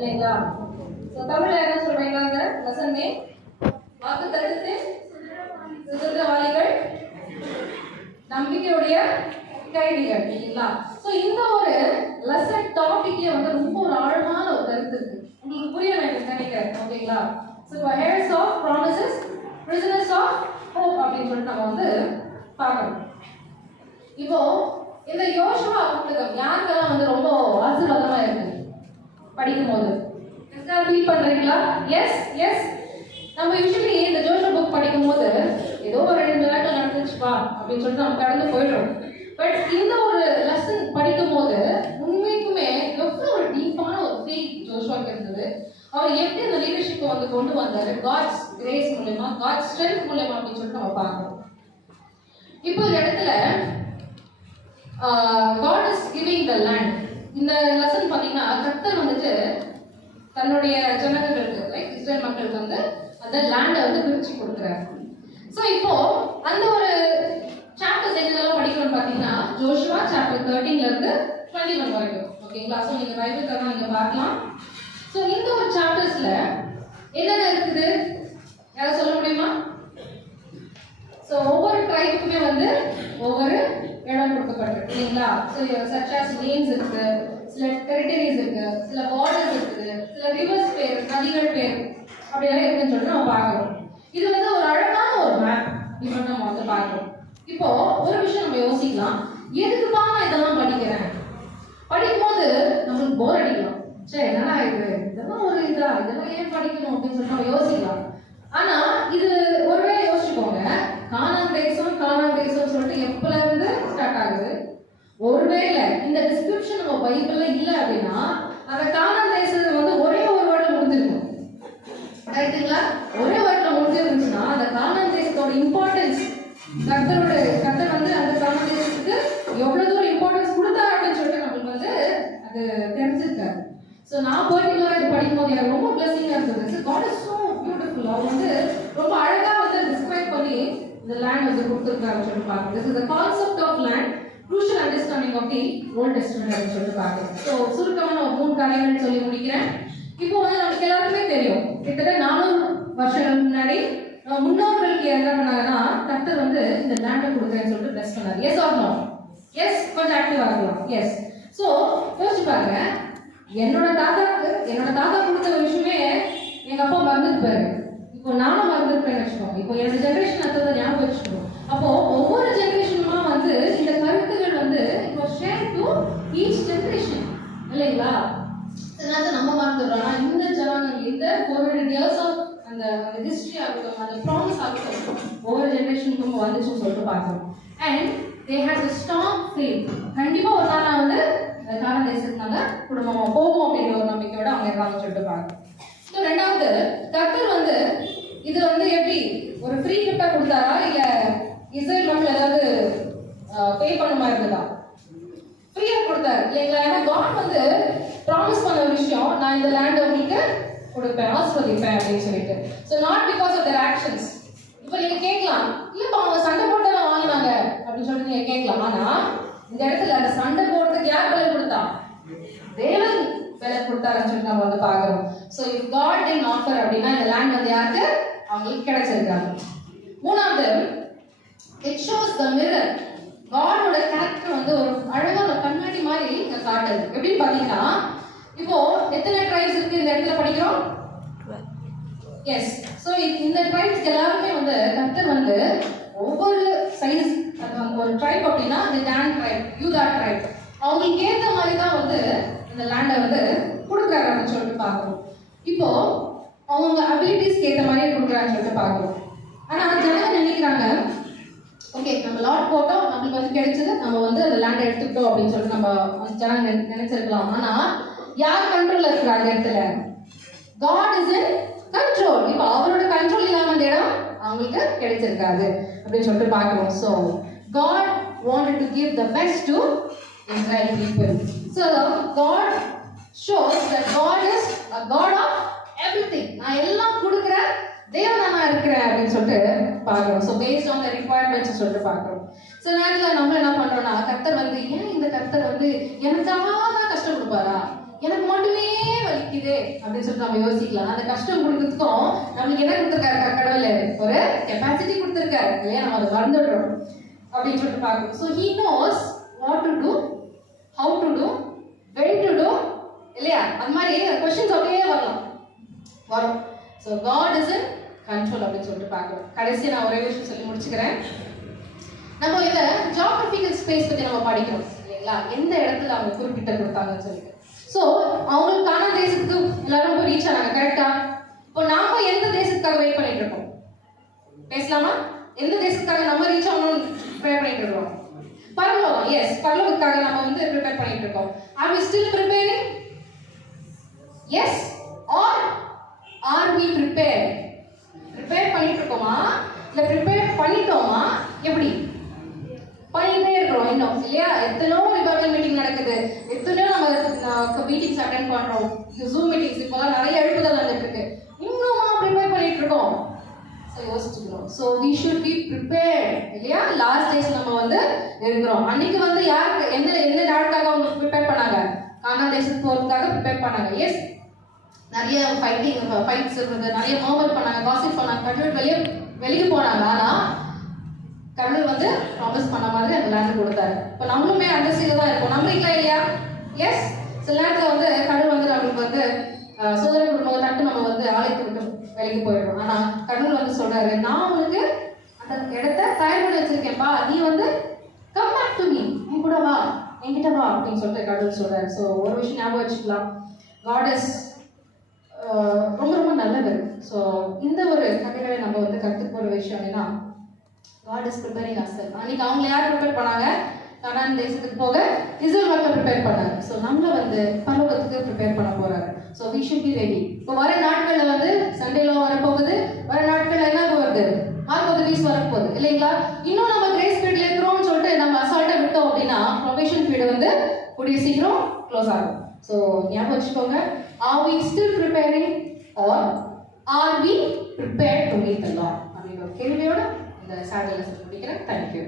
இல்லைங்களா? ஸோ தமிழ்ல என்ன சொல்றீங்க? அந்த லெசன் நேம் வாக்கு தத்தத்தை சுதந்திரவாளிகள் நம்பிக்கையுடைய கைதிகள் இல்லைங்களா? ஸோ இந்த ஒரு லெசன் டாபிக்ல வந்து ரொம்ப ஒரு ஆழமான ஒரு கருத்து இருக்கு. உங்களுக்கு புரிய வேண்டும் நினைக்கிறேன். ஓகேங்களா? So heirs of promises, prisoners of hope அப்படின்னு சொல்லிட்டு நம்ம வந்து பார்க்கணும். இப்போ இந்த யோசுவா புத்தகம் யாருக்கெல்லாம் வந்து ரொம்ப ஆசீர்வாதமா இருக்கு படிக்கும் போது ஃபீல் பண்றீங்களா? Yes yes. நம்ம யூஸ்வலி இந்த ஜோஷுவா புக் படிக்கும் போது ஏதோ ஒரு 2 நாட்கள் நடந்துச்சுப்பா அப்படின்னு சொல்லிட்டு நம்ம கடந்து போயிடுறோம். பட் இந்த ஒரு லெசன் படிக்கும் போது உண்மைக்குமே எவ்வளவு ஒரு டீப்பான ஒரு ஃபீல் ஜோஷுவாக்கு இருந்தது. அவர் எப்படி அந்த லீடர்ஷிப்பை வந்து கொண்டு வந்தாரு, காட்ஸ் கிரேஸ் மூலமா, காட்ஸ் ஸ்ட்ரென்த் மூலமா அப்படின்னு சொல்லிட்டு நம்ம பார்க்கணும். இப்போ இந்த இடத்துல God is giving the land. இந்த லெசன் பார்த்தீங்கன்னா கர்த்தர் வந்துட்டு தன்னுடைய ஜனங்களுக்கு லைக் இஸ்ரேல் மக்களுக்கு வந்து அந்த லேண்டை வந்து பிரிச்சு கொடுக்குறாரு. ஸோ இப்போ அந்த ஒரு சாப்டர்ஸ் என்னெல்லாம் படிக்கணும்னு பார்த்தீங்கன்னா ஜோஷுவா சாப்டர் 13ல இருந்து 21 வரைக்கும். ஓகேங்களா? ஸோ நீங்கள் பைபிள் தரலாம் நீங்கள் பார்க்கலாம். ஸோ இந்த ஒரு சாப்டர்ஸ்ல என்னென்ன இருக்குது யாரும் சொல்ல முடியுமா? ஸோ ஒவ்வொரு ட்ரைபுக்குமே வந்து ஒவ்வொரு இடம் கொடுக்கப்பட்டிருக்கு இல்லைங்களா? ஸோ சச் ஆஸ் நேம்ஸ் இருக்கு, சில டெரிட்டரிஸ் இருக்கு, சில பார்டர்ஸ் இருக்குது, சில ரிவர்ஸ் பேர், நதிகள் பேர் அப்படியெல்லாம் இருக்குன்னு சொல்லிட்டு நம்ம பார்க்கணும். இது வந்து ஒரு அழகான ஒரு மேப் இப்போ நம்ம வந்து பார்க்கணும். இப்போ ஒரு விஷயம் நம்ம யோசிக்கலாம், எதுக்குப்பா நான் இதெல்லாம் படிக்கிறேன்? படிக்கும்போது நம்மளுக்கு போர் அடிக்கலாம். சரி என்னடா இதெல்லாம் ஒரு இதெல்லாம் ஏன் படிக்கணும் அப்படின்னு சொல்லிட்டு நம்ம யோசிக்கலாம். ஆனா இது ஒருவே யோசிச்சுக்கோங்க, கானான் தேசம் சொல்லிட்டு எப்பல இருந்து ஸ்டார்ட் ஆகுது? ஒருவேளை இந்த டிஸ்கிரிப்ஷன் நம்ம பைபிள்ல இல்ல அப்படின்னா அந்த கானான் தேசம் வந்து ஒரே ஒரு வேர்ட்ல முடிஞ்சிருக்கும். ரைட்டுங்களா? ஒரே வேர்ட்ல முடிஞ்சிருந்துச்சுன்னா அந்த கானான் தேசத்தோட இம்பார்ட்டன்ஸ் கர்த்தர் வந்து அந்த கானான் தேசத்துக்கு எவ்வளவு தூரம் இம்பார்ட்டன்ஸ் கொடுத்தாரு அப்படின்னு சொல்லிட்டு நம்மளுக்கு வந்து அது தெரிஞ்சிருக்காரு. ஸோ நான் பர்டிகுலராக இது படிக்கும்போது எனக்கு ரொம்ப பிளஸிங்காக இருந்தது. God is so beautiful. அவர் வந்து ரொம்ப அழகாக வந்து டிஸ்கிரைப் பண்ணி இந்த லேண்ட் வந்து கொடுத்துருக்காருன்னு சொல்லிட்டு பார்க்கணும். This is the concept of land, crucial understanding of the Old Testament அப்படின்னு சொல்லிட்டு பார்க்கணும். ஸோ சுருக்கமான ஒரு 3 காரியங்கள் சொல்லி முடிக்கிறேன். இப்போ வந்து நமக்கு எல்லாருக்குமே தெரியும், கிட்டத்தட்ட 400 வருஷங்களுக்கு முன்னாடி முன்னோர்களுக்கு என்ன பண்ணாங்கன்னா கர்த்தர் வந்து இந்த லேண்டை கொடுக்குறேன்னு சொல்லிட்டு பிளஸ் பண்ணாரு. Yes or no? எஸ். கொஞ்சம் ஆக்டிவ் ஆகலாம். எஸ். ஸோ யோசிச்சு பாருங்க, என்னோட தாத்தா கொடுத்த ஒரு விஷயமே எங்க அப்பா மறந்துருப்பாரு. இப்போ நானும் மறந்துருப்பேன்னு வச்சுக்கோங்க. இப்போ என்னோட ஜெனரேஷன் அதை ஞாபகம் வச்சுக்கணும். அப்போ ஒவ்வொரு ஜெனரேஷனுமா வந்து இந்த கருத்துகள் வந்து இப்போ ஷேர் டு ஈச் ஜெனரேஷன் இல்லைங்களா? நம்ம மறந்துடுறோம். ஆனால் இந்த ஜனங்கள் இந்த 400 இயர்ஸ் ஆஃப் அந்த ஹிஸ்டரி ஆகட்டும், அந்த ப்ராமிஸ் ஆகட்டும், ஒவ்வொரு ஜெனரேஷனுக்கும் வந்துச்சுன்னு சொல்லிட்டு பார்க்கணும். And they had a strong faith. கண்டிப்பா ஒரு நாள் நான் வந்து காரண தேசத்துனால குடும்பமா போகும் அப்படிங்கிற ஒரு நம்பிக்கையோட அவங்க இருக்காங்கன்னு சொல்லிட்டு பார்க்கணும். ஸோ ரெண்டாவது, கர்த்தர் வந்து இது வந்து எப்படி ஒரு ஃப்ரீ கிஃப்டா கொடுத்தாரா இல்ல இஸ்ரேல் மக்கள் ஏதாவது பே பண்ண மாதிரி இருந்ததா? ஃப்ரீயா கொடுத்தாரு இல்லைங்களா? ஏன்னா காட் வந்து ப்ராமிஸ் பண்ண ஒரு விஷயம், நான் இந்த லேண்ட் உங்களுக்கு கொடுப்பேன், ஆசீர்வதிப்பேன் அப்படின்னு சொல்லிட்டு. So not because of their actions. இப்போ நீங்க கேட்கலாம், இல்லப்பா அவங்க சண்டை போட்டு வாங்கினாங்க அப்படின்னு சொல்லிட்டு நீங்க கேட்கலாம். ஆனா இந்த இடத்துல அந்த சண்டை போடுறதுக்கு யார் பலன் கொடுத்தா? தேவன் பலன் கொடுத்தாருன்னு சொல்லிட்டு நம்ம வந்து பார்க்கிறோம். So if God did offer அப்படின்னா இந்த லேண்ட் வந்து யாருக்கு? அவங்களுக்கு கிடைச்சிருக்காங்க. மூணாவது, இட் ஷோஸ் த மிரர். காடோட கேரக்டர் வந்து ஒரு அழகான கண்ணாடி மாதிரி காட்டுது. எப்படின்னு பாத்தீங்கன்னா இப்போ எத்தனை ட்ரைப்ஸ் இருக்கு இந்த இடத்துல படிக்கிறோம்? எஸ். ஸோ இந்த ட்ரைப்ஸ் எல்லாருமே வந்து கர்த்தர் வந்து ஒவ்வொரு சைஸ் ஒரு ட்ரைப் அப்படின்னா இந்த டான் ட்ரைப், யூதா ட்ரைப், அவங்களுக்கு ஏற்ற மாதிரி தான் வந்து இந்த லேண்டை வந்து கொடுக்குறாரு அப்படின்னு சொல்லிட்டு பார்க்கணும். இப்போ அவங்க அபிலிட்டிஸ்க்கு ஏற்ற மாதிரி கொடுக்குறான்னு சொல்லிட்டு பார்க்கணும். ஆனால் ஜனங்க நினைக்கிறாங்க, ஓகே நம்ம லாட் போட்டோம், நம்மளுக்கு வந்து கிடைச்சது, நம்ம வந்து அந்த லேண்டை எடுத்துக்கிட்டோம் அப்படின்னு சொல்லிட்டு நம்ம ஜனங்க நினைச்சிருக்கலாம். ஆனால் யார் கண்ட்ரோல்ல இருக்கிறாங்க இடத்துல? God is in control. இப்போ அவரோட கண்ட்ரோல் இல்லாம அந்த இடம் அவங்களுக்கு கிடைச்சிருக்காது அப்படின்னு சொல்லிட்டு பார்க்கணும். So God wanted to give the best to Israel people. So God shows that God is a God of everything. நான் எல்லாம் கொடுக்குறேன், தேவனா நான் இருக்கிறேன் அப்படின்னு சொல்லிட்டு பார்க்கணும். So based on the requirements சொல்லிட்டு பார்க்கணும். சில நேரத்தில் நம்ம என்ன பண்றோம்னா, கர்த்தர் வந்து ஏன் இந்த கர்த்தர் வந்து எனக்காக தான் கஷ்டம் கொடுப்பாரா, எனக்கு மட்டுமே வலிக்குது அப்படின்னு சொல்லிட்டு நம்ம யோசிக்கலாம். அந்த கஷ்டம் கொடுக்கறதுக்கும் நம்மளுக்கு என்ன கொடுத்துருக்காரு கடவுள்? ஒரு கெப்பாசிட்டி கொடுத்துருக்காரு இல்லையா? நம்ம அதை மறந்துடுறோம் அப்படின்னு சொல்லிட்டு பார்க்கணும். So he knows what to do, how to do, when to do இல்லையா? அந்த மாதிரி கொஸ்டின்ஸ் அப்படியே வரும். So God is in control அப்படின்னு சொல்லிட்டு பார்க்கணும். கடைசியாக நான் ஒரே விஷயம் சொல்லி முடிச்சுக்கிறேன். நம்ம இந்த ஜியோகிராபிக்கல் ஸ்பேஸ் பற்றி நம்ம படிக்கிறோம் இல்லைங்களா? எந்த இடத்துல அவங்க குறிப்பிட்ட கொடுத்தாங்கன்னு சொல்லிட்டு. ஸோ அவங்களுக்கு காணாத தேசத்துக்கு எல்லாரும் போய் ரீச் ஆனாங்க, கரெக்டா? இப்போ நாம எந்த தேசத்துக்காக வெயிட் பண்ணிட்டு இருக்கோம்? பேசலாமா? எந்த தேசத்துக்காக நம்ம ரீச் ஆகணும்னு ப்ரிப்பேர் பண்ணிட்டு இருக்கோம்? பரலோகம். எஸ், பரலோகத்துக்காக நம்ம வந்து ப்ரிப்பேர் பண்ணிட்டு இருக்கோம். Are we still preparing? Yes or are we prepare? Prepare பண்ணிட்டு இருக்கோமா இல்லை ப்ரிப்பேர் பண்ணிட்டோமா? எப்படி பண்ணிட்டே இருக்கிறோம் இன்னும் இல்லையா? எத்தனையோ ரிகார்டிங் மீட்டிங் நடக்குது, எத்தனையோ நம்ம மீட்டிங்ஸ் அட்டென்ட் பண்றோம், ஜூம் மீட்டிங்ஸ் இப்போலாம் நிறைய எழுப்புதல் வந்துட்டு இருக்கு. இன்னுமா ப்ரிப்பேர் பண்ணிட்டு இருக்கோம்? யோசிச்சுக்கிறோம். So we should be prepared இல்லையா? லாஸ்ட் டேஸ் நம்ம வந்து இருக்கிறோம். அன்னைக்கு வந்து யாருக்கு எந்த நாளுக்காக அவங்க ப்ரிப்பேர் பண்ணாங்க? கானான் தேசத்துக்கு போகிறதுக்காக ப்ரிப்பேர் பண்ணாங்க. எஸ், நிறைய ஃபைட்ஸ் இருந்தது, நிறைய மர்மர் பண்ணாங்க, காசிப் பண்ணாங்க, கடவுள் வெளியே போனாங்க. ஆனால் கடவுள் வந்து ப்ராமிஸ் பண்ண மாதிரி அந்த லேண்ட் கொடுத்தாரு. இப்போ நம்மளுமே அந்த சீல தான் இருக்கும். நம்மளுக்குலாம் இல்லையா? எஸ், சில நேரத்தில் வந்து கடவுள் வந்து நம்மளுக்கு வந்து சோதனை கொடுக்கும்போது தட்டு நம்ம வந்து ஆலயத்தை விட்டு வெளியே போயிடுறோம். ஆனால் கடவுள் வந்து சொல்றாரு, நான் உனக்கு அந்த இடத்த தயார் பண்ணி வச்சிருக்கேன்ப்பா, நீ வந்து கம் பேக் டு மீ, என் கூட வா, என்கிட்ட வா அப்படின்னு சொல்லிட்டு கடவுள் சொல்றாரு. ஸோ ஒரு விஷயம் ஞாபகம் வச்சுக்கலாம், காட் இஸ் ரொம்ப ரொம்ப நல்லவர். ஸோ இந்த ஒரு கதைகளை நம்ம வந்து கற்றுக்க ஒரு விஷயம் என்னன்னா, God is preparing us. அன்னைக்கு அவங்க யார் ப்ரிப்பேர் பண்ணாங்க? கானான் தேசத்துக்கு போக இஸ்ரேல் மக்கள் ப்ரிப்பேர் பண்ணாங்க. ஸோ நம்மள வந்து பரலோகத்துக்கு ப்ரிப்பேர் பண்ண போறாங்க. So we should be ready. இப்போ வர நாட்களில் வந்து சண்டேலாம் வரப்போகுது, வர நாட்கள் என்ன வருது? மார்க் ஃபீஸ் வரப்போகுது இல்லைங்களா? இன்னும் நம்ம கிரேஸ் பீரியட்ல இருக்கிறோம்னு சொல்லிட்டு நம்ம அசால்ட்டை விட்டோம் அப்படின்னா ப்ரொபேஷன் பீரியட் வந்து கூடிய சீக்கிரம் க்ளோஸ் ஆகும். ஸோ ஞாபகம் வச்சுக்கோங்க, are we still preparing or are we prepared to meet the Lord அப்படிங்கிற ஒரு கேள்வியோட இந்த சாட்டர்டே லெசன் முடிக்கிறேன். தேங்க்யூ.